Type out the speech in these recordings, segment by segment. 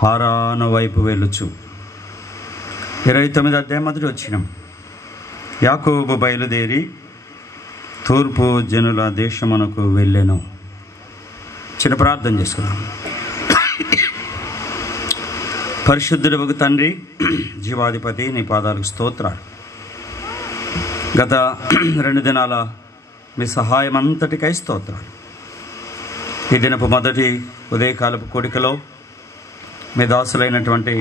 హారాను వైపు వెళ్ళుచు. 29 అధ్యాయం మొదటి వచనం. యాకోబు బయలుదేరి తూర్పు జనుల దేశమునకు వెళ్ళెను. చిన్న ప్రార్థన చేసుకున్నాం. పరిశుద్ధుడవగు తండ్రి, జీవాధిపతి, నీ పాదాలకు స్తోత్రాలు. గత 2 దినాల మీ సహాయం అంతటికై స్తోత్రాలు. ఈ దినపు మొదటి ఉదయకాలపు కోడికలో మీ దాసులైనటువంటి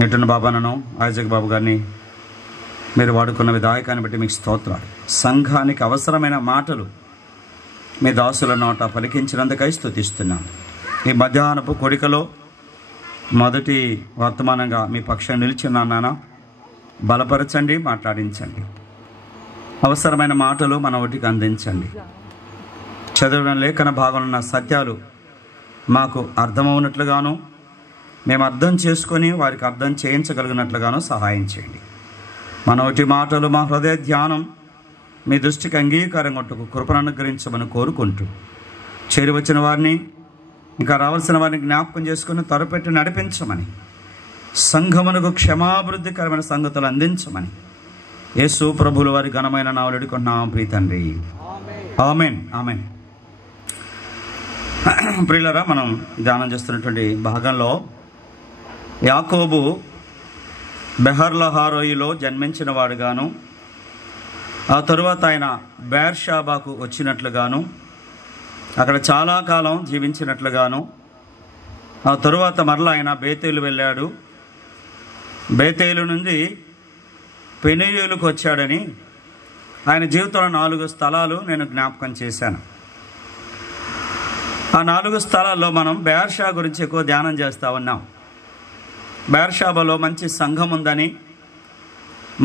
నిటున్ బాబాను, ఐజక్ బాబు గారిని మీరు వాడుకున్న విధాయకాన్ని బట్టి మీకు స్తోత్రాలు. సంఘానికి అవసరమైన మాటలు మీ దాసుల నోట పలికించినందుకై స్తుతిస్తున్నాను. ఈ మధ్యాహ్నపు కోడికలో మొదటి వర్తమానంగా మీ పక్షం నిలిచినాన్న, బలపరచండి, మాట్లాడించండి. అవసరమైన మాటలు మన ఒకటికి అందించండి. చదివిన లేఖన భాగంలో ఉన్న సత్యాలు మాకు అర్థమవునట్లుగాను, మేము అర్థం చేసుకొని వారికి అర్థం చేయించగలిగినట్లుగాను సహాయం చేయండి. మన ఒకటి మాటలు, మా హృదయ ధ్యానం మీ దృష్టికి అంగీకారం కొట్టుకు కృపను అనుగ్రహించమని కోరుకుంటూ, చేరి వచ్చిన వారిని, ఇంకా రావాల్సిన వారిని జ్ఞాపకం చేసుకుని త్వరపెట్టి నడిపించమని, సంఘమునకు క్షమాభివృద్ధికరమైన సంగతులు అందించమని యేసు ప్రభుల వారి ఘనమైన నామములో వేడుకుంటున్నాం ప్రియ తండ్రి. ఆమేన్, ఆమేన్. ప్రియులారా, మనం ధ్యానం చేస్తున్నటువంటి భాగంలో యాకోబు బెహర్లహారోయిలో జన్మించిన వాడుగాను, ఆ తరువాత ఆయన బెర్షాబాకు వచ్చినట్లుగాను, అక్కడ చాలా కాలం జీవించినట్లుగాను, ఆ తరువాత మరలా ఆయన బేతేలు వెళ్ళాడు, బేతేలు నుండి పెనూయేలుకు వచ్చాడని ఆయన జీవితంలో 4 స్థలాలు నేను జ్ఞాపకం చేశాను. ఆ 4 స్థలాల్లో మనం బెర్షా గురించి ఎక్కువ ధ్యానం చేస్తూ ఉన్నాం. బెర్షాబాలో మంచి సంఘం ఉందని,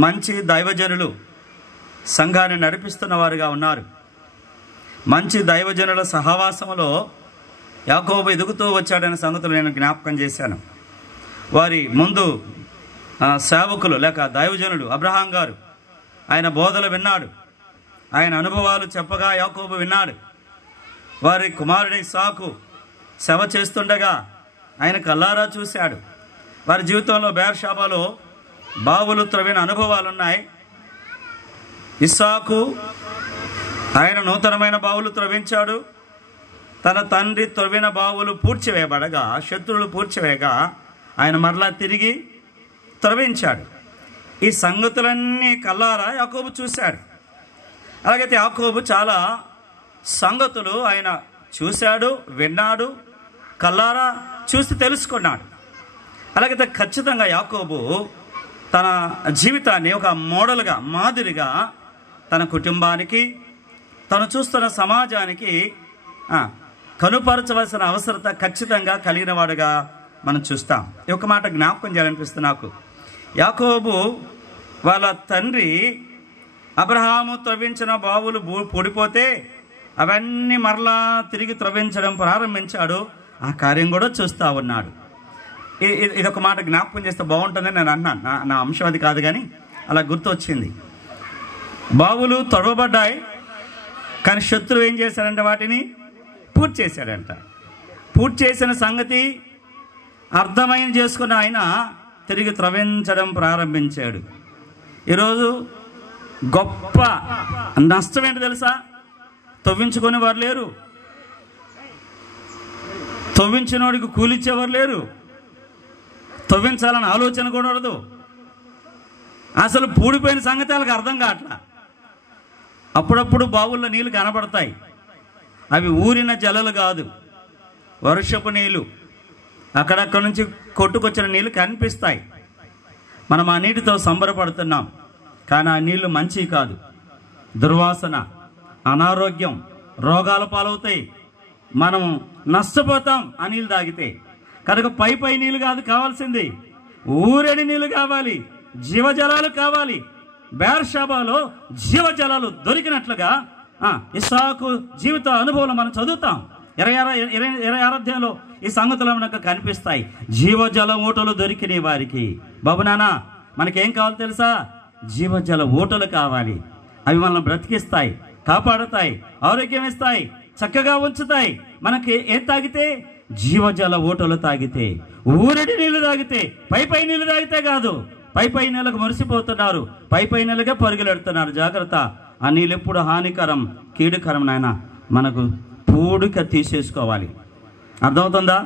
మంచి దైవజనులు సంఘాన్ని నడిపిస్తున్న వారుగా ఉన్నారు. మంచి దైవజనుల సహవాసంలో యాకోబు ఎదుగుతూ వచ్చాడనే సంగతులు నేను జ్ఞాపకం చేశాను. వారి ముందు సేవకులు లేక దైవజనుడు అబ్రహాం గారు ఆయన బోధలు విన్నాడు, ఆయన అనుభవాలు చెప్పగా యాకోబు విన్నాడు. వారి కుమారుడి ఇస్సాకు సేవ చేస్తుండగా ఆయన కల్లారా చూశాడు. వారి జీవితంలో బెర్షాబాలో బావులు త్రవ్విన అనుభవాలు ఉన్నాయి. ఇస్సాకు ఆయన నూతనమైన బావులు త్రవ్వించాడు. తన తండ్రి త్రవ్విన బావులు పూడ్చివేయబడగా, శత్రువులు పూడ్చివేయగా ఆయన మరలా తిరిగి త్రవ్వించాడు. ఈ సంగతులన్నీ కల్లారా యాకోబు చూశాడు. అలాగైతే యాకోబు చాలా సంగతులు ఆయన చూశాడు, విన్నాడు, కల్లారా చూసి తెలుసుకున్నాడు. అలాగైతే ఖచ్చితంగా యాకోబు తన జీవితాన్ని ఒక మోడల్గా, మాదిరిగా తన కుటుంబానికి, తను చూస్తున్న సమాజానికి కనుపరచవలసిన అవసరత ఖచ్చితంగా కలిగిన వాడుగా మనం చూస్తాం. ఈ ఒక మాట జ్ఞాపకం చేయాలనిపిస్తుంది నాకు. యాకోబు వాళ్ళ తండ్రి అబ్రహాము త్రవ్వించిన బావులు పొడిపోతే అవన్నీ మరలా తిరిగి త్రవ్వించడం ప్రారంభించాడు. ఆ కార్యం కూడా చూస్తూ ఉన్నాడు. ఇదొక మాట జ్ఞాపకం చేస్తే బాగుంటుందని నేను అన్నాను. నా అంశం అది కాదు, కానీ అలా గుర్తొచ్చింది. బావులు తొడవబడ్డాయి, కానీ శత్రువు ఏం చేశాడంటే వాటిని పూర్తి చేశాడంట. పూర్తి చేసిన సంగతి అర్థమైన చేసుకున్న ఆయన తిరిగి త్రవ్వించడం ప్రారంభించాడు. ఈరోజు గొప్ప నష్టం ఏంటి తెలుసా? తవ్వించుకునే వారు లేరు, తవ్వించినోడికి కూలిచ్చేవారు లేరు, తవ్వించాలని ఆలోచన కూడా ఉండదు. అసలు పూడిపోయిన సంగతి వాళ్ళకి అర్థం కావట్లా. అప్పుడప్పుడు బావుల్లో నీళ్ళు కనబడతాయి. అవి ఊరిన జలలు కాదు, వర్షపు నీళ్ళు. అక్కడక్కడ నుంచి కొట్టుకొచ్చిన నీళ్ళు కనిపిస్తాయి. మనం ఆ నీటితో సంబరపడుతున్నాం, కానీ ఆ నీళ్లు మంచివి కాదు. దుర్వాసన, అనారోగ్యం, రోగాల పాలవుతాయి. మనం నష్టపోతాం ఆ నీళ్ళు తాగితే. కనుక పై నీళ్ళు కాదు కావాల్సింది, ఊరడి నీళ్ళు కావాలి, జీవజలాలు కావాలి. బెర్షాబాలో జీవజలాలు దొరికినట్లుగా ఇస్సాకు జీవిత అనుభవం మనం చదువుతాం. 26 అధ్యాయంలో ఈ సంగతులు మనకు కనిపిస్తాయి. జీవజల ఊటలు దొరికినాయి వారికి. బాబు నాన్న, మనకేం కావాలి తెలుసా? జీవజల ఊటలు కావాలి. అవి మనల్ని బ్రతికిస్తాయి, కాపాడుతాయి, ఆరోగ్యం ఇస్తాయి, చక్కగా ఉంచుతాయి. మనకి ఏం తాగితే జీవజల ఊటలు తాగితే, ఊరడి నీళ్లు తాగితే, పై నీళ్లు తాగితే కాదు, పై నీళ్ళకు మురిసిపోతున్నారు, పై నీళ్ళకే పరుగులెడుతున్నారు. జాగ్రత్త, ఆ నీళ్ళు ఎప్పుడు హానికరం, కీడుకరం. నాయన మనకు పూడిక తీసేసుకోవాలి. అర్థమవుతుందా?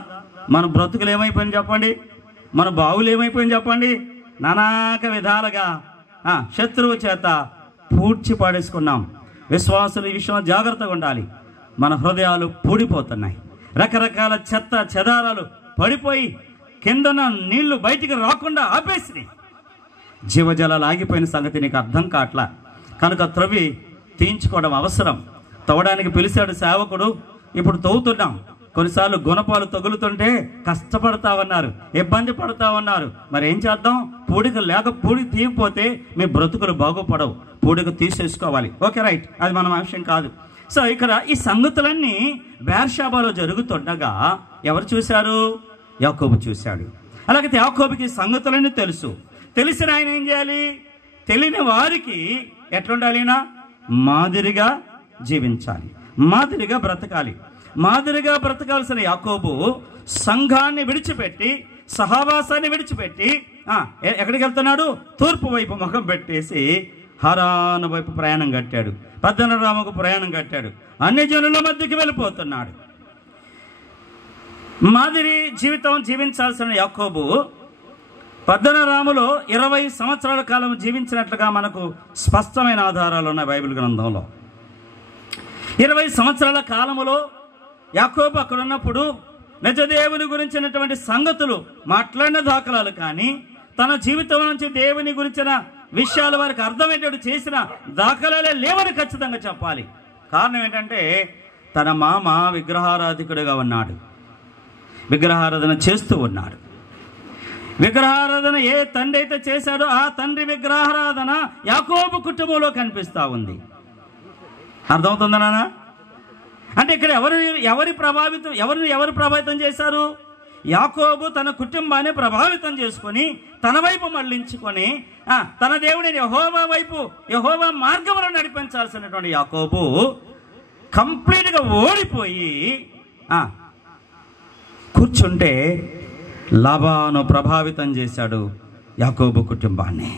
మన బ్రతుకులు ఏమైపోయింది చెప్పండి, మన బావులు ఏమైపోయింది చెప్పండి. నానాక విధాలుగా శత్రువు చేత పూడ్చి పాడేసుకున్నాం. విశ్వాసుల విషయంలో జాగ్రత్తగా ఉండాలి. మన హృదయాలు పూడిపోతున్నాయి, రకరకాల చెత్త చెదారాలు పడిపోయి కిందన నీళ్లు బయటికి రాకుండా ఆపేసినాయి. జీవజలాలు ఆగిపోయిన సంగతి నీకు అర్థం కావట్లా కనుక త్రవ్వి తీయించుకోవడం అవసరం. తవ్వడానికి పిలిచాడు సేవకుడు, ఇప్పుడు తవ్వుతున్నాం. కొన్నిసార్లు గుణపాలు తగులుతుంటే కష్టపడతా ఉన్నారు, ఇబ్బంది పడతా ఉన్నారు. మరి ఏం చేద్దాం? పూడిక పూడిక తీయకపోతే మీ బ్రతుకులు బాగుపడవు. పూడిక తీసేసుకోవాలి. ఓకే, రైట్, అది మన విషయం కాదు. సో ఇక్కడ ఈ సంగతులన్నీ బేర్షాబాలో జరుగుతుండగా ఎవరు చూశారు? యాకోబు చూశాడు. అలాగే యాకోబుకి సంగతులన్నీ తెలుసు. తెలిసిన ఆయన ఏం చేయాలి? తెలియని వారికి ఎట్లుండాలినా? మాదిరిగా జీవించాలి, మాదిరిగా బ్రతకాలి. మాదిరిగా బ్రతకాల్సిన యాకోబు సంఘాన్ని విడిచిపెట్టి, సహవాసాన్ని విడిచిపెట్టి ఎక్కడికి వెళ్తున్నాడు? తూర్పు వైపు ముఖం పెట్టేసి హరాను వైపు ప్రయాణం కట్టాడు, పద్దనరాముకు ప్రయాణం కట్టాడు, అన్ని జనుల మధ్యకి వెళ్ళిపోతున్నాడు. మాదిరి జీవితం జీవించాల్సిన యాకోబు పద్దనరాములో 20 సంవత్సరాల కాలం జీవించినట్లుగా మనకు స్పష్టమైన ఆధారాలు ఉన్నాయి బైబిల్ గ్రంథంలో. 20 సంవత్సరాల కాలములో యాకోబు అక్కడ ఉన్నప్పుడు నిజదేవుని గురించినటువంటి సంగతులు మాట్లాడిన దాఖలాలు కానీ, తన జీవితం నుంచి దేవుని గురించిన విషయాలు వారికి అర్థమయ్యేటట్టు చేసిన దాఖలాలే లేవని ఖచ్చితంగా చెప్పాలి. కారణం ఏంటంటే తన మామ విగ్రహారాధికుడిగా ఉన్నాడు, విగ్రహారాధన చేస్తూ ఉన్నాడు. విగ్రహారాధన ఏ తండ్రి అయితే చేశాడో ఆ తండ్రి విగ్రహారాధన యాకోబు కుటుంబంలో కనిపిస్తూ ఉంది. అర్థమవుతుందా నాన్న? అంటే ఇక్కడ ఎవరు ప్రభావితం చేశారు? యాకోబు తన కుటుంబాన్ని ప్రభావితం చేసుకొని తన వైపు మళ్లించుకొని తన దేవుడిని యెహోవా వైపు, యెహోవా మార్గంలో నడిపించాల్సినటువంటి యాకోబు కంప్లీట్గా ఓడిపోయి కూర్చుంటే లాబాను ప్రభావితం చేశాడు యాకోబు కుటుంబాన్ని.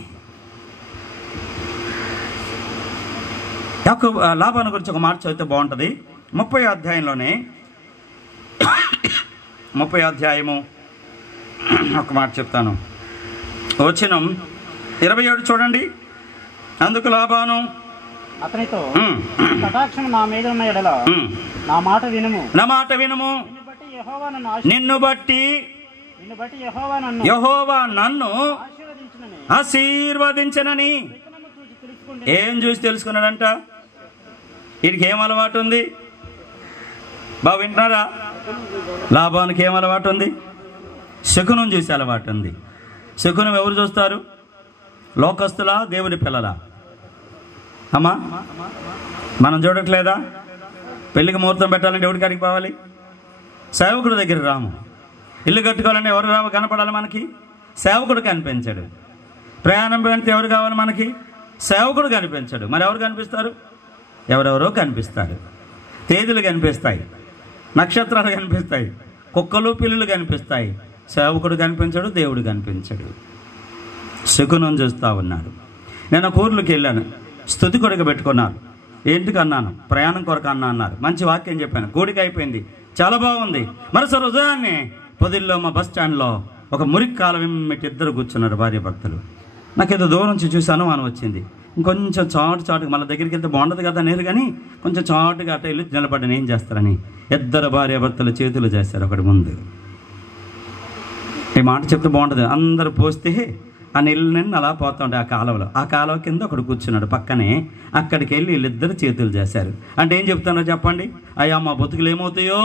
లాబాను గురించి ఒక మాట చదివితే బాగుంటుంది. 30వ అధ్యాయంలోనే 30వ అధ్యాయము ఒక మాట చెప్తాను, వచనం 27 చూడండి. అందుకు లాబాను అతనితో, కటాక్షం నా మీద ఉన్న ఎడల నా మాట వినుము, నిన్ను బట్టి యెహోవా నన్ను ఆశీర్వదించనని. ఏం చూసి తెలుసుకున్నాడంట? వీడికి ఏం అలవాటు ఉంది? బాగా వింటున్నారా? లాబానికి ఏం అలవాటు ఉంది? శకునం చూసి అలవాటు ఉంది. శకునం ఎవరు చూస్తారు? లోకస్తులా, దేవుని పిల్లలా? అమ్మా మనం చూడట్లేదా? పెళ్లికి ముహూర్తం పెట్టాలంటే ఎవరి కాడికి పోవాలి? సేవకుడి దగ్గర రాము. ఇల్లు కట్టుకోవాలంటే ఎవరు కనపడాలి మనకి? సేవకుడు కనిపించాడు. ప్రయాణం పెడితే ఎవరు కావాలి మనకి? సేవకుడు కనిపించాడు. మరి ఎవరు కనిపిస్తారు? ఎవరెవరో కనిపిస్తారు. తేదీలు కనిపిస్తాయి, నక్షత్రాలు కనిపిస్తాయి, కుక్కలు పిల్లులు కనిపిస్తాయి. సేవకుడు కనిపించాడు, దేవుడు కనిపించాడు. శకునం చూస్తూ ఉన్నాడు. నేను కూర్లకు వెళ్ళాను, స్తుతి కొరకు పెట్టుకున్నాను. ఏంటికి అన్నాను? ప్రయాణం కొరకు అన్నారు. మంచి వాక్యం చెప్పాను, కూడిక అయిపోయింది, చాలా బాగుంది. మరోసారి ఉదయాన్నే పొదిల్లో మా బస్ స్టాండ్లో ఒక మురికి కాలం పెట్టి ఇద్దరు కూర్చున్నారు, భార్య భర్తలు. నాకేదో దూరం నుంచి చూశాను అని వచ్చింది. ఇంకొంచెం చాటుగా మళ్ళీ దగ్గరికి వెళ్తే బాగుండదు కదా నేరు, కానీ కొంచెం చాటుగా అట్ట వెళ్ళి నిలబడ్డాను ఏం చేస్తారని. ఇద్దరు భార్య భర్తలు చేతులు చేశారు ఒకటి ముందు. ఈ మాట చెప్తే బాగుంటుంది. అందరూ పోస్తే ఆ నీళ్ళని అలా పోతా ఉండే ఆ కాలువలో. ఆ కాలువ కింద ఒకడు కూర్చున్నాడు పక్కనే. అక్కడికి వెళ్ళి వీళ్ళిద్దరు చేతులు చేశారు. అంటే ఏం చెప్తున్నారో చెప్పండి? అయ్యా మా బతుకులు ఏమవుతాయో,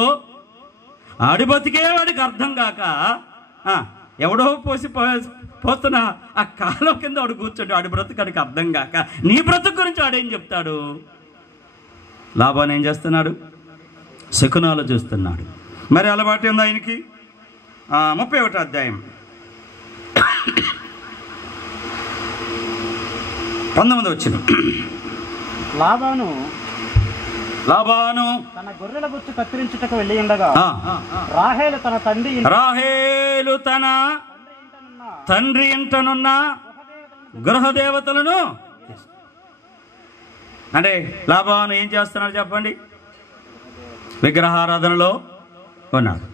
ఆడి బతికే వాడికి అర్థం కాక ఎవడో పోతున్నా ఆ కాలం కింద వాడు కూర్చోడు. ఆడి బ్రతుకాడికి అర్థం కాక నీ బ్రతుకు గురించి వాడేం చెప్తాడు? లాబాను ఏం చేస్తున్నాడు? శకునాలు చూస్తున్నాడు. మరి అలవాటు ఉంది ఆయనకి. 31వ అధ్యాయం 19వ వచనం. లాబాను లాబాను తన గొర్రెల బొచ్చు కత్తిరించుటకు వెళ్ళి ఉండగా రాహేలు తన తండ్రి ఇంటనున్న గృహదేవతలను, అంటే లాబాను ఏం చేస్తున్నాడు చెప్పండి? విగ్రహారాధనలో ఉన్నాడు.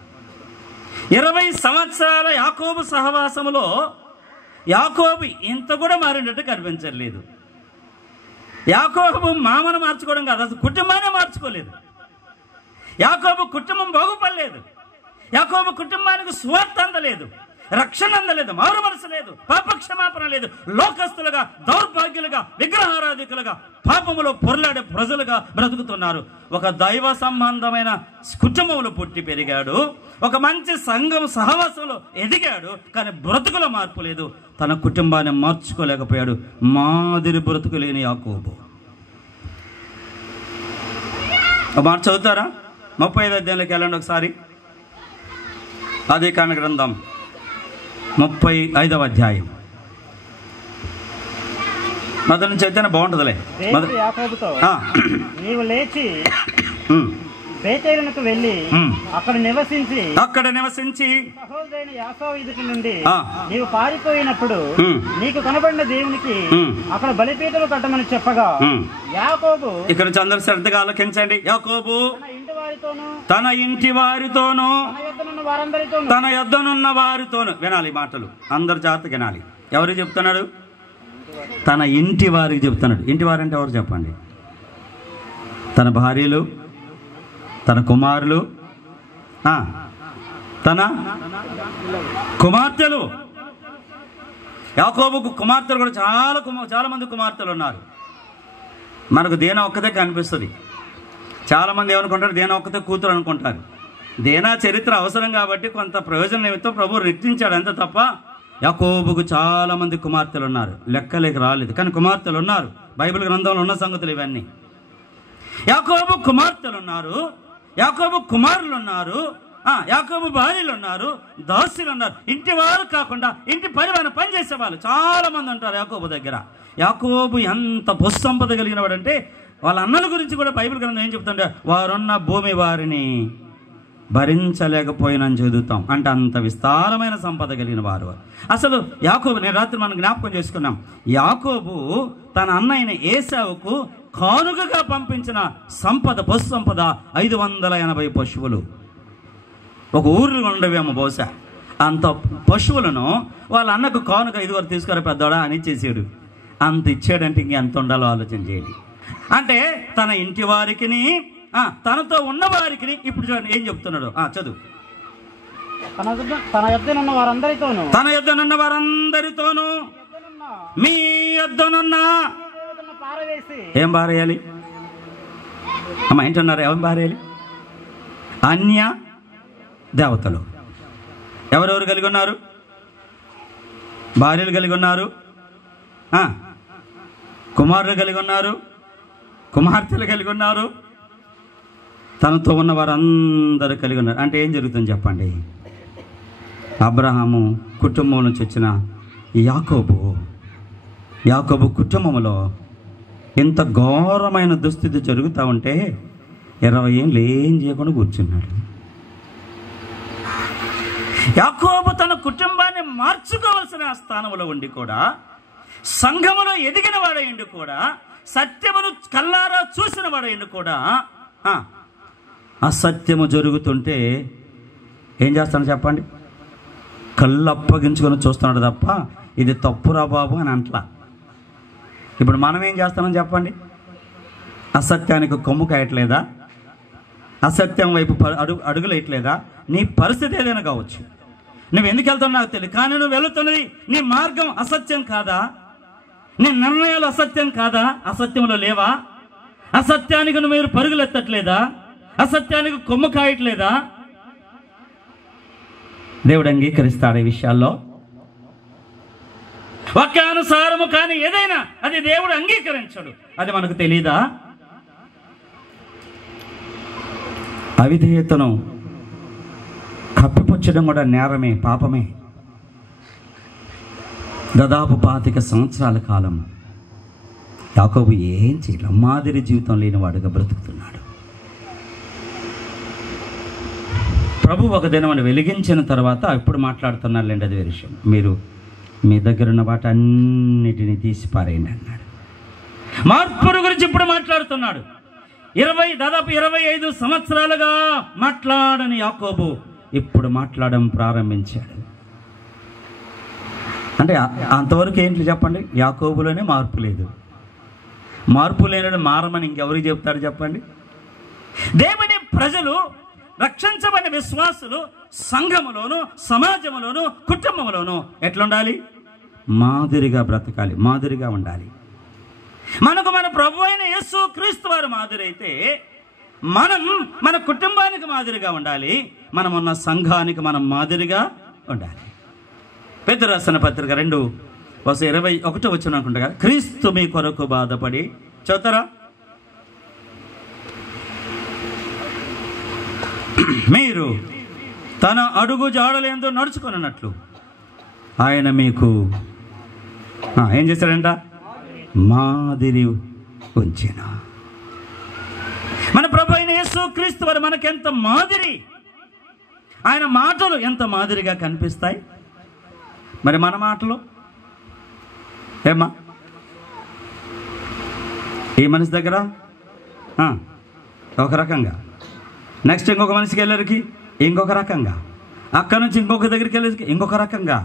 20 సంవత్సరాల యాకోబు సహవాసములో యాకోబు ఇంత కూడా మారినట్టు కనిపించలేదు. యాకోబు మామను మార్చుకోవడం కాదు, అసలు కుటుంబాన్ని మార్చుకోలేదు. యాకోబు కుటుంబం బాగుపడలేదు. యాకోబు కుటుంబానికి సువార్త అందలేదు, రక్షణ అందలేదు, మారు మనసు లేదు, పాపక్షమాపణ లేదు. లోకస్తులుగా, దౌర్భాగ్యులుగా, విగ్రహారాధికులుగా, పాపములో పొరలాడే ప్రజలుగా బ్రతుకుతున్నారు. ఒక దైవ సంబంధమైన కుటుంబంలో పుట్టి పెరిగాడు, ఒక మంచి సంఘం సహవాసంలో ఎదిగాడు, కానీ బ్రతుకులో మార్పు లేదు. తన కుటుంబాన్ని మార్చుకోలేకపోయాడు. మాదిరి బ్రతుకు లేని యాకోబు. ఒక మాట చదువుతారా? 35వ అధ్యాయంలోకి వెళ్ళండి ఒకసారి. ఆదికాండ గ్రంథం 35వ అధ్యాయం మొదటి నుంచి అయితేనే బాగుంటుందిలే. యాకోబుతో, నీవు లేచి బేతేలునకు వెళ్ళి అక్కడ నివసించి సహోదరుడైన యాకోబు ఎదుట నుండి నీవు పారిపోయినప్పుడు నీకు కనబడిన దేవునికి అక్కడ బలిపీఠము కట్టమని చెప్పగా, యాకోబు, ఇక్కడ నుంచి అందరూ శ్రద్ధగా ఆలకించండి. యాకోబు తన ఇంటి వారితోనూ తన యొద్దనున్న వారితోనూ, వినాలి మాటలు, అందరు జాగ్రత్తగా వినాలి. ఎవరికి చెప్తున్నాడు? తన ఇంటి వారికి చెప్తున్నాడు. ఇంటి వారంటే ఎవరు చెప్పండి? తన భార్యలు, తన కుమారులు, తన కుమార్తెలు. యాకోబుకు కుమార్తెలు కూడా చాలా మంది కుమార్తెలు ఉన్నారు. మనకు దేనా ఒక్కతే కనిపిస్తుంది. చాలామంది ఏమనుకుంటారు? దేనా ఒక్కతే కూతురు అనుకుంటారు. దేనా చరిత్ర అవసరం కాబట్టి కొంత ప్రయోజన నిమిత్తం ప్రభువు రెట్టించాడు అంతే తప్ప యాకోబుకు చాలా మంది కుమార్తెలు ఉన్నారు. లెక్కలేక రాలేదు, కానీ కుమార్తెలు ఉన్నారు. బైబిల్ గ్రంథంలో ఉన్న సంగతులు ఇవన్నీ. యాకోబు కుమార్తెలు ఉన్నారు, యాకోబు కుమారులు ఉన్నారు, యాకోబు భార్యలు ఉన్నారు, దాసులు ఉన్నారు. ఇంటి వారు కాకుండా ఇంటి పరివారం పనిచేసే వాళ్ళు చాలా మంది ఉంటారు యాకోబు దగ్గర. యాకోబు ఎంత భూసంపద కలిగిన వాడంటే వాళ్ళ అన్నల గురించి కూడా బైబిల్ గ్రంథం ఏం చెప్తుంటే, వారున్న భూమి వారిని భరించలేకపోయినని చదువుతాం. అంటే అంత విస్తారమైన సంపద కలిగిన వారు. అసలు యాకోబు, నేను రాత్రి మనం జ్ఞాపకం చేసుకున్నాం, యాకోబు తన అన్నయ్యన ఏశావుకు కానుకగా పంపించిన సంపద, పశు సంపద 580 పశువులు. ఒక ఊరిలో ఉండవేమో బహుశా. అంత పశువులను వాళ్ళ అన్నకు కానుక, ఇదివరకు తీసుకురా పెద్దోడా అని ఇచ్చేసాడు. అంత ఇచ్చాడంటే ఇంకెంత ఉండాలో ఆలోచన చేయండి. అంటే తన ఇంటి వారికి, తనతో ఉన్న వారికి, ఇప్పుడు చూడండి ఏం చెప్తున్నాడు, చదువు. తన యొద్దనున్న వారందరితోనూ మీ యొద్దనున్న ఏం పారేయాలి అమ్మ? ఏంటన్నారు? ఏం పారేయాలి? అన్య దేవతలు. ఎవరెవరు కలిగి ఉన్నారు? భార్యలు కలిగి ఉన్నారు, కుమారులు కలిగి ఉన్నారు, కుమార్తెలు కలిగి ఉన్నారు, తనతో ఉన్న వారందరూ కలిగి ఉన్నారు. అంటే ఏం జరుగుతుంది చెప్పండి? అబ్రహాము కుటుంబం నుంచి వచ్చిన యాకోబు కుటుంబంలో ఇంత ఘోరమైన దుస్థితి జరుగుతూ ఉంటే 20 ఏళ్ళు ఏం చేయకుండా కూర్చున్నాడు. యాకోబు తన కుటుంబాన్ని మార్చుకోవాల్సిన స్థానంలో ఉండి కూడా, సంఘములో ఎదిగిన వాడైండి కూడా, సత్యమును కల్లారా చూసిన వాడైండి కూడా, అసత్యము జరుగుతుంటే ఏం చేస్తాడు చెప్పండి? కళ్ళు అప్పగించుకొని చూస్తున్నాడు తప్ప ఇది తప్పురా బాబు అని అంట్లా. ఇప్పుడు మనం ఏం చేస్తామని చెప్పండి? అసత్యానికి కొమ్ము కాయట్లేదా? అసత్యం వైపు అడుగులు వేయట్లేదా? నీ పరిస్థితి ఏదైనా కావచ్చు, నువ్వు ఎందుకు వెళ్తున్నావు నాకు తెలియదు, కానీ నువ్వు వెళుతున్నది నీ మార్గం అసత్యం కాదా? నీ నిర్ణయాలు అసత్యం కాదా? అసత్యంలో లేవా? అసత్యానికి నువ్వు మీరు పరుగులు ఎత్తట్లేదా? అసత్యానికి కొమ్ము కాయట్లేదా? దేవుడు అంగీకరిస్తాడు ఈ విషయాల్లో. వాక్యానుసారము కానీ ఏదైనా అది దేవుడు అంగీకరించడు. అది మనకు తెలీదా? అవిధేయతను కప్పిపుచ్చడం కూడా నేరమే, పాపమే. దాదాపు 25 సంవత్సరాల కాలం యాకోబు ఏం చేయాలి? మాదిరి జీవితం లేనివాడుగా బ్రతుకుతున్నాడు. ప్రభు ఒక దినమని వెలిగించిన తర్వాత ఇప్పుడు మాట్లాడుతున్నారులేండి, అది వేరే విషయం. మీరు మీ దగ్గర ఉన్న వాటన్నిటిని తీసి పారేయండి అన్నాడు. మార్పుల గురించి ఇప్పుడు మాట్లాడుతున్నాడు. దాదాపు 25 సంవత్సరాలుగా మాట్లాడని యాకోబు ఇప్పుడు మాట్లాడడం ప్రారంభించాడు. అంటే అంతవరకు ఏంటి చెప్పండి? యాకోబులోనే మార్పు లేదు. మార్పు లేనని మారమని ఇంకెవరికి చెప్తాడు చెప్పండి? దేవుని ప్రజలు, రక్షించబడిన విశ్వాసులు సంఘములోను, సమాజంలోను, కుటుంబంలోను ఎట్లుండాలి? మాదిరిగా బ్రతకాలి, మాదిరిగా ఉండాలి. మనకు మన ప్రభు అయిన యేసు క్రీస్తు వారు మాదిరి అయితే మనం మన కుటుంబానికి మాదిరిగా ఉండాలి, మనం ఉన్న సంఘానికి మనం మాదిరిగా ఉండాలి. పేతురు రాసిన పత్రిక 2:21 వచ్చిన అనుకుంటా, క్రీస్తు మీ కొరకు బాధపడి, చదువుతారా? మీరు తన అడుగు జాడలేందో నడుచుకున్నట్లు ఆయన మీకు ఏం చేశాడంట? మాదిరి ఉంచిన. మన ప్రభు అయిన యేసు క్రీస్తు వారు మనకెంత మాదిరి, ఆయన మాటలు ఎంత మాదిరిగా కనిపిస్తాయి. మరి మన మాటలు ఏమ్మా? ఈ మనిషి దగ్గర ఒక రకంగా, నెక్స్ట్ ఇంకొక మనిషికి వెళ్ళరికి ఇంకొక రకంగా, అక్కడి నుంచి ఇంకొక దగ్గరికి వెళ్ళరికి ఇంకొక రకంగా.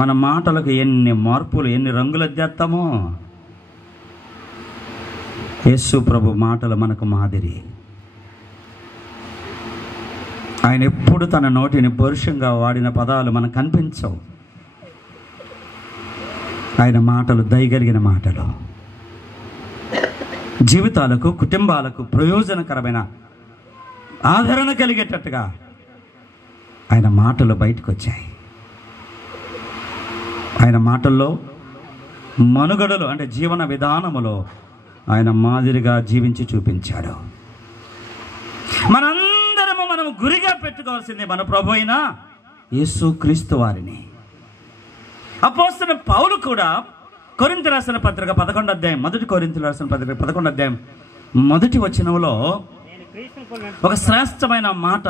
మన మాటలకు ఎన్ని మార్పులు, ఎన్ని రంగులు అద్దేస్తామో. యేసు ప్రభు మాటలు మనకు మాదిరి. ఆయన ఎప్పుడు తన నోటిని పరుషంగా వాడిన పదాలు మనకు కనిపించవు. ఆయన మాటలు దయగలిగిన మాటలు, జీవితాలకు, కుటుంబాలకు ప్రయోజనకరమైన, ఆదరణ కలిగేటట్టుగా ఆయన మాటలు బయటకు వచ్చాయి. ఆయన మాటల్లో మనుగడలు అంటే జీవన విధానములో ఆయన మాదిరిగా జీవించి చూపించాడు. మనము గురిగా పెట్టుకోవాల్సింది మన ప్రభు అయిన యేసు క్రీస్తు వారిని. అపోస్తలుడైన పౌలు కూడా కొరింథీ రాసిన పత్రిక 11వ అధ్యాయం, మొదటి కొరింథీ రాసిన పత్రిక 11వ అధ్యాయం మొదటి వచనంలో ఒక శ్రేష్టమైన మాట,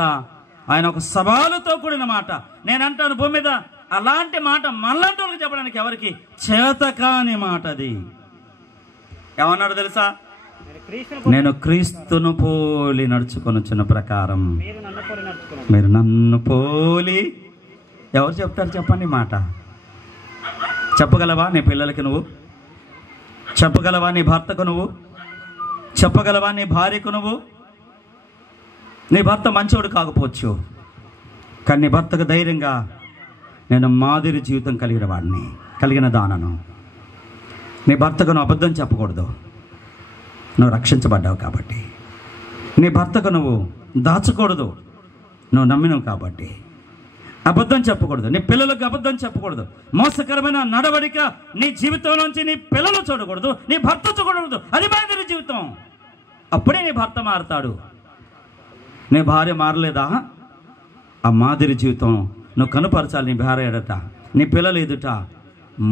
ఆయన ఒక సవాలుతో కూడిన మాట. నేనంటాను, భూమి మీద అలాంటి మాట మనలాంటి వాళ్ళకి చెప్పడానికి ఎవరికి చేతకాని మాట అది. ఏమన్నాడు తెలుసా? నేను క్రీస్తును పోలి నడుచుకొనుచున్న ప్రకారం మీరు నన్ను పోలి. ఎవరు చెప్తారు చెప్పండి మాట? చెప్పగలవా నీ పిల్లలకి నువ్వు? చెప్పగలవా నీ భర్తకు నువ్వు? చెప్పగలవా నీ భార్యకు నువ్వు? నీ భర్త మంచోడు కాకపోవచ్చు, కానీ నీ భర్తకు ధైర్యంగా నేను మాదిరి జీవితం కలిగిన దానను. నీ భర్తకు నువ్వు అబద్ధం చెప్పకూడదు, నువ్వు రక్షించబడ్డావు కాబట్టి. నీ భర్తకు నువ్వు దాచకూడదు, నువ్వు నమ్మినవు కాబట్టి. అబద్ధం చెప్పకూడదు, నీ పిల్లలకు అబద్ధం చెప్పకూడదు. మోసకరమైన నడవడిక నీ జీవితంలోంచి నీ పిల్లలు చూడకూడదు, నీ భర్త చూడకూడదు. అది మాదిరి జీవితం. అప్పుడే నీ భర్త మారుతాడు. నీ భార్య మారలేదా? ఆ మాదిరి జీవితం నువ్వు కనుపరచాలి. నీ భార్య ఎడట, నీ పిల్లలు ఎదుట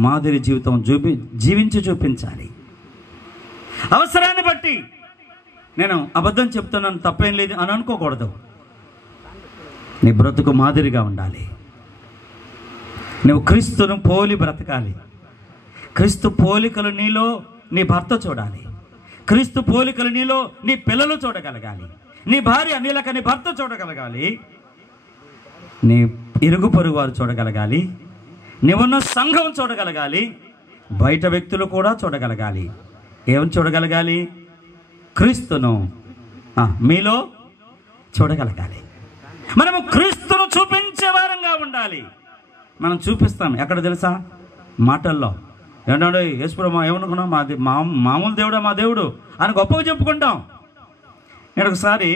మాదిరి జీవితం జీవించి చూపించాలి. అవసరాన్ని బట్టి నేను అబద్ధం చెప్తున్నాను, తప్పేం లేదు అని అనుకోకూడదు. నీ బ్రతుకు మాదిరిగా ఉండాలి. నువ్వు క్రీస్తును పోలి బ్రతకాలి. క్రీస్తు పోలికలు నీలో నీ భర్త చూడాలి. క్రీస్తు పోలికలు నీలో నీ పిల్లలు చూడగలగాలి. నీ భార్య నీలక నీ భర్త చూడగలగాలి. నీ ఇరుగు పొరుగు వారు చూడగలగాలి. నీవున్న సంఘం చూడగలగాలి. బయట వ్యక్తులు కూడా చూడగలగాలి. ఏమని చూడగలగాలి? క్రీస్తును మీలో చూడగలగాలి. మనము క్రీస్తును చూపించే వారంగా ఉండాలి. మనం చూపిస్తాం ఎక్కడ తెలుసా? మాటల్లో. ఏమన్నా యేసుప్రభు ఏమనుకున్నాం, మామూలు దేవుడా మా దేవుడు అని గొప్పగా చెప్పుకుంటాం. నేను ఒకసారి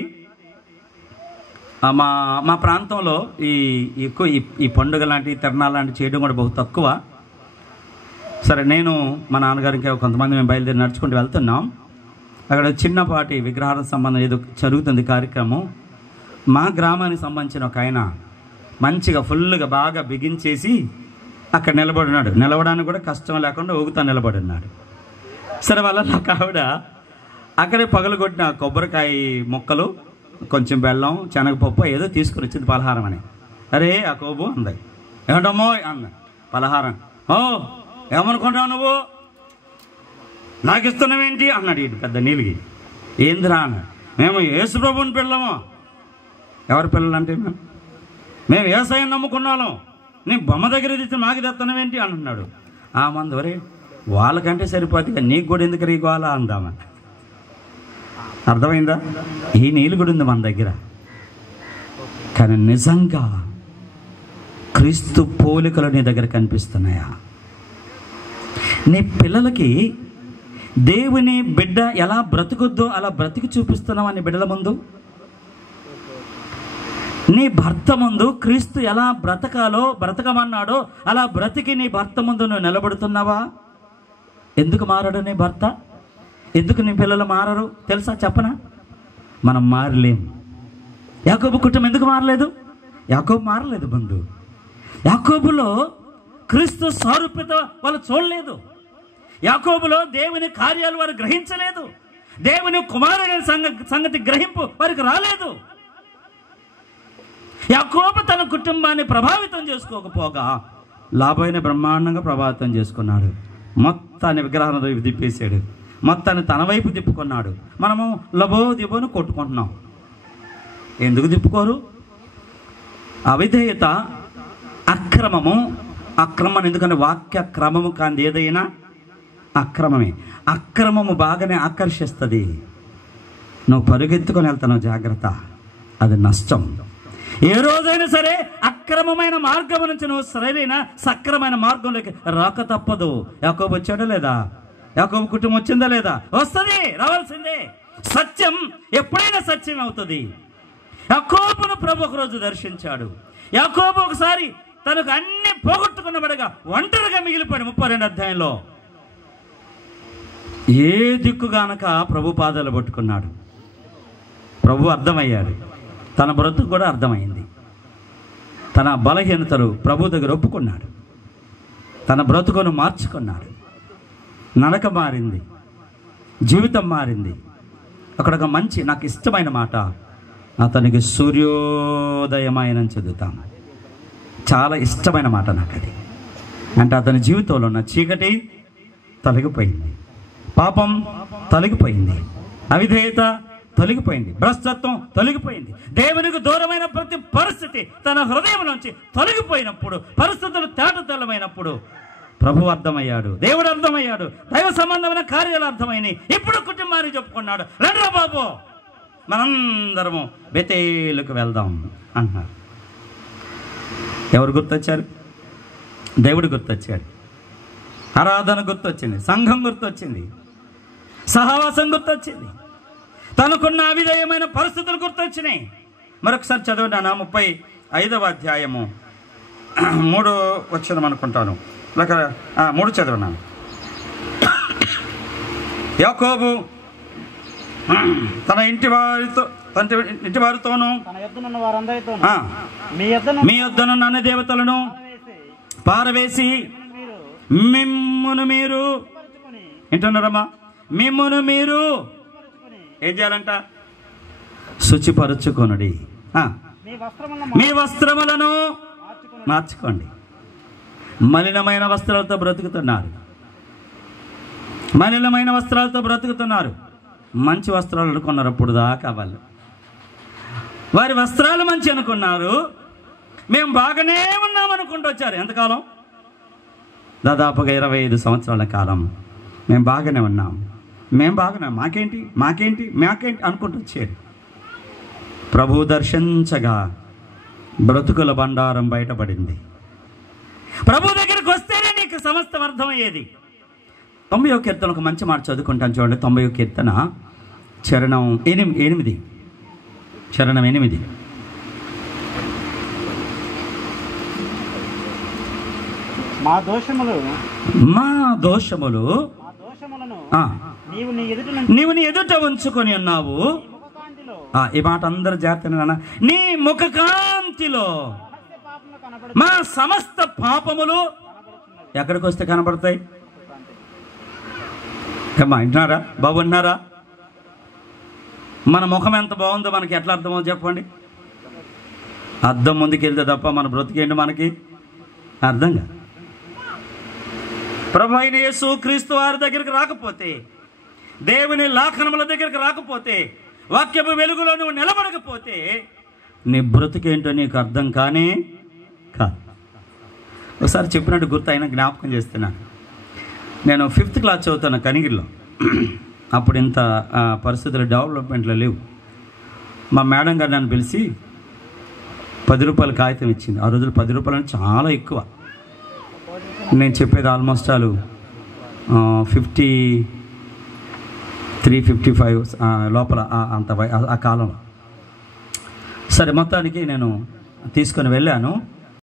మా ప్రాంతంలో ఎక్కువ ఈ పండుగ లాంటి తిరణాలు లాంటివి చేయడం కూడా బహు తక్కువ. సరే, నేను మా నాన్నగారికి కొంతమంది మేము బయలుదేరి నడుచుకుంటూ వెళ్తున్నాం. అక్కడ చిన్నపాటి విగ్రహాల సంబంధం ఏదో జరుగుతుంది కార్యక్రమం. మా గ్రామానికి సంబంధించిన ఒక ఆయన మంచిగా ఫుల్గా బాగా బిగించేసి అక్కడ నిలబడినాడు. నిలవడానికి కూడా కష్టం లేకుండా ఊగుతా నిలబడినాడు. సరే, వాళ్ళ నాకు ఆవిడ అక్కడే పగలగొట్టిన కొబ్బరికాయ మొక్కలు కొంచెం బెల్లం శనగపప్పు ఏదో తీసుకుని వచ్చింది పలహారం అని. అరే యాకోబు అంది. ఏమంటమ్మో అన్న పలహారం. ఓ ఏమనుకుంటావు నువ్వు, నాకు ఇస్తున్నావేంటి అన్నాడు ఇటు పెద్ద నీళ్ళకి. ఏందిరా అన్నాడు. మేము యేసు ప్రభువుని పిల్లము. ఎవరి పిల్లలు అంటే మేము యేసయ్యను నమ్ముకున్నాము, నీ బొమ్మ దగ్గర తెచ్చి మాకు తెస్తున్నావేంటి అంటున్నాడు. ఆ మంది వరే వాళ్ళకంటే సరిపోతుంది, నీకు కూడా ఎందుకు రీగోవాలా అందామా. అర్థమైందా? ఈ నీళ్ళు కూడా ఉంది మన దగ్గర. కానీ నిజంగా క్రీస్తు పోలికలు నీ దగ్గర కనిపిస్తున్నాయా? నీ పిల్లలకి దేవుని బిడ్డ ఎలా బ్రతుకుద్దో అలా బ్రతికి చూపిస్తున్నావా నీ బిడ్డల ముందు? నీ భర్త ముందు క్రీస్తు ఎలా బ్రతకమన్నాడో అలా బ్రతికి నీ భర్త ముందు నువ్వు నిలబడుతున్నావా? ఎందుకు మారడు నీ భర్త? ఎందుకు నీ పిల్లలు మారరు తెలుసా? చెప్పనా? మనం మారలేం. యాకోబు కుటుంబం ఎందుకు మారలేదు? యాకోబు మారలేదు బంధు. యాకోబులో క్రీస్తు సారూప్యత వాళ్ళు చూడలేదు. యాకోబులో దేవుని కార్యాలు వారు గ్రహించలేదు. దేవుని కుమారుని సంగతి గ్రహింపు వారికి రాలేదు. యాకోబు తన కుటుంబాన్ని ప్రభావితం చేసుకోకపోగా లాభాన్ని బ్రహ్మాండంగా ప్రభావితం చేసుకున్నాడు. మొత్తాన్ని విగ్రహాన్ని తిప్పేశాడు, మొత్తాన్ని తన వైపు తిప్పుకున్నాడు. మనము లబో దిబోను కొట్టుకుంటున్నాం. ఎందుకు తిప్పుకోరు? అవిధేయత, అక్రమము. అక్రమం ఎందుకంటే వాక్య క్రమము కాంది ఏదైనా అక్రమమే. అక్రమము బాగానే ఆకర్షిస్తుంది. నువ్వు పరుగెత్తుకొని వెళ్తున్నావు, జాగ్రత్త, అది నష్టం. ఏ రోజైనా సరే అక్రమమైన మార్గం నుంచి నువ్వు సరైన సక్రమైన మార్గంలోకి రాక తప్పదు. యాకోబు వచ్చాడా లేదా? యాకోబు కుటుంబం వచ్చిందా లేదా? వస్తుంది, రావాల్సిందే. సత్యం ఎప్పుడైనా సత్యం అవుతుంది. యాకోబును ప్రభు ఒకరోజు దర్శించాడు. యాకోబు ఒకసారి తనకు అన్ని పోగొట్టుకున్నబడగా ఒంటరిగా మిగిలిపోయాడు. 32 అధ్యాయంలో ఏ దిక్కుగానక ప్రభు పాదాలు పట్టుకున్నాడు. ప్రభు అర్థమయ్యాడు, తన బ్రతుకు కూడా అర్థమైంది. తన బలహీనతలు ప్రభు దగ్గర ఒప్పుకున్నాడు. తన బ్రతుకును మార్చుకున్నాడు. నడక మారింది, జీవితం మారింది. అక్కడ ఒక మంచి నాకు ఇష్టమైన మాట, అతనికి సూర్యోదయమైన చదువుతాను. చాలా ఇష్టమైన మాట నాకు అది. అంటే అతని జీవితంలో ఉన్న చీకటి తొలగిపోయింది, పాపం తొలగిపోయింది, అవిధేయత తొలగిపోయింది, భ్రష్టత్వం తొలగిపోయింది. దేవునికి దూరమైన ప్రతి పరిస్థితి తన హృదయం నుంచి తొలగిపోయినప్పుడు, పరిస్థితులు తేటతెల్లమైనప్పుడు ప్రభు అర్థమయ్యాడు, దేవుడు అర్థమయ్యాడు, దైవ సంబంధమైన కార్యాలు అర్థమైనాయి. ఇప్పుడు కుటుంబాన్ని చెప్పుకున్నాడు, రండ్రా బాబు మనందరము బెతేలుకు వెళ్దాం అన్నారు. ఎవరు గుర్తొచ్చారు? దేవుడు గుర్తొచ్చాడు, ఆరాధన గుర్తొచ్చింది, సంఘం గుర్తొచ్చింది, సహవాసం గుర్తొచ్చింది, తనకున్న అవిధేయమైన పరిస్థితులు గుర్తొచ్చినాయి. మరొకసారి చదవండి అన్న 35వ అధ్యాయము 3వ వచనం అనుకుంటాను, లేక 3 చదవనా. యాకోబు తన ఇంటి వారితోనూ మీ యొద్దనున్న అన్ని దేవతలను పారవేసి మిమ్మును మీరు వింటున్నారమ్మా, మిమ్మును మీరు ఏం చేయాలంట? శుచిపరచుకొనుడి, మీ వస్త్రములను మార్చుకోండి. మలినమైన వస్త్రాలతో బ్రతుకుతున్నారు, మలినమైన వస్త్రాలతో బ్రతుకుతున్నారు. మంచి వస్త్రాలు అనుకున్నారు అప్పుడు దాకా వాళ్ళు. వారి వస్త్రాలు మంచి అనుకున్నారు, మేము బాగానే ఉన్నాం అనుకుంటూ వచ్చారు. ఎంతకాలం? దాదాపుగా 25 సంవత్సరాల కాలం మేము బాగానే ఉన్నాం, మేము బాగానే, మాకేంటి మాకేంటి మాకేంటి అనుకుంటూ వచ్చారు. ప్రభు దర్శించగా బ్రతుకుల బండారం బయటపడింది. ప్రభు దగ్గరికి వస్తేనే నీకు సమస్తం అర్థమయ్యేది. 90వ కీర్తన ఒక మంచి మాట చదువుకుంటాను చూడండి. 90వ కీర్తన చరణం 8. చరణం 8. మా దోషములు నీవు నీ ఎదుట ఉంచుకొని ఉన్నావు. ఈ మాట అందరు జాగ్రత్త. నీ ముఖ కాంతిలో మా సమస్త పాపములు ఎక్కడికి వస్తే కనబడతాయి? అమ్మా వింటున్నారా బాబు? వింటున్నారా? మన ముఖం ఎంత బాగుందో మనకి ఎట్లా అర్థమో చెప్పండి. అద్దం ముందుకు వెళ్తే తప్ప మన బ్రతికేంటి మనకి అర్థం కాదు. ప్రభు అయిన యేసు క్రీస్తు వారి దగ్గరికి రాకపోతే, దేవుని లేఖనముల దగ్గరికి రాకపోతే, వాక్యపు వెలుగులో నువ్వు నిలబడకపోతే నీ బ్రతికేంటో నీకు అర్థం కానీ కాదు. ఒకసారి చెప్పినట్టు గుర్తు అయినా జ్ఞాపకం చేస్తున్నాను. నేను 5th క్లాస్ చదువుతాను కనిగిరిలో. అప్పుడు ఇంత పరిస్థితులు డెవలప్మెంట్లో లేవు. మా మేడం గారు నన్ను పిలిచి 10 రూపాయల కాగితం ఇచ్చింది. ఆ రోజులు 10 రూపాయలు అంటే చాలా ఎక్కువ. నేను చెప్పేది ఆల్మోస్ట్ చాలు 53-55 లోపల అంత ఆ కాలంలో. సరే, మొత్తానికి నేను తీసుకొని వెళ్ళాను.